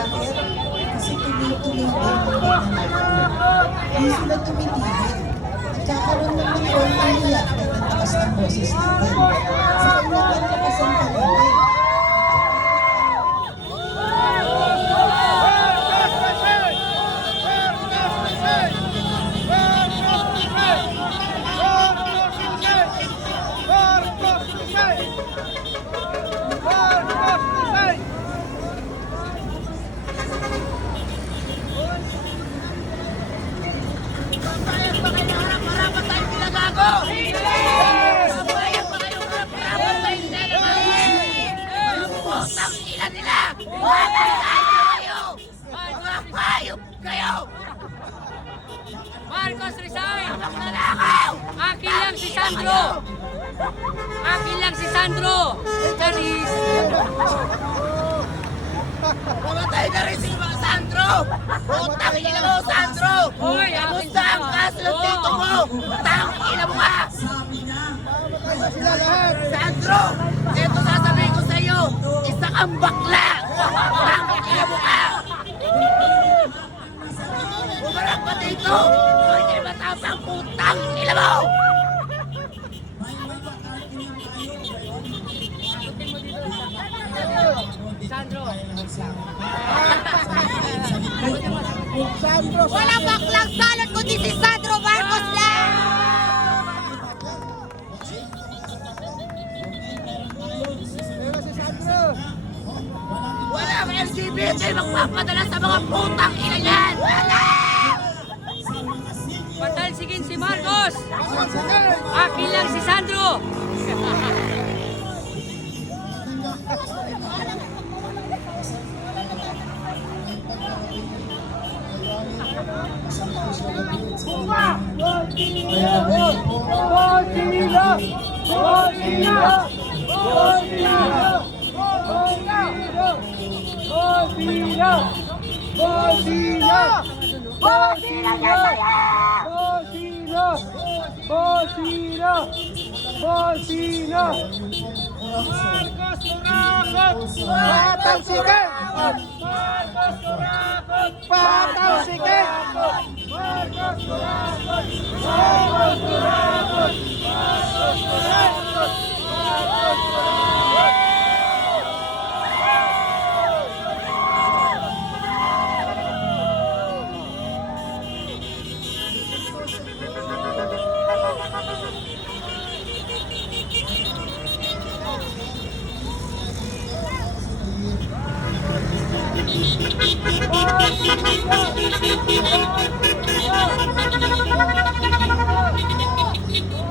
Bakit? Kasi tuloy-tuloy din yung nangyayari. Hindi sila tumitigil. Nagkakaroon ng mga ormanya dahil ang takas ng boses natin. Sa kanilang lakas ang paligid. Marcos resign! Akin lang si Sandro! Akin lang si Sandro! Charis! Pumatay na rin si mga Sandro! Putang ina mo, Sandro! Hoy, akin Kamusta ang kaso ng tito mo? Putang ina mo ka! Sandro! Ito sasabihin ko sa'yo! Isa kang bakla! Putang ina mo ka! Umarap ka dito! Hoy, kayo matapang putang ina mo! Sandro! Walang baklang salot kundi si Sandro Marcos lang! Walang LGBT magpapadala sa mga putang ina yan! Wala! Patalsigin si Marcos! Akin lang si Sandro! Marcos!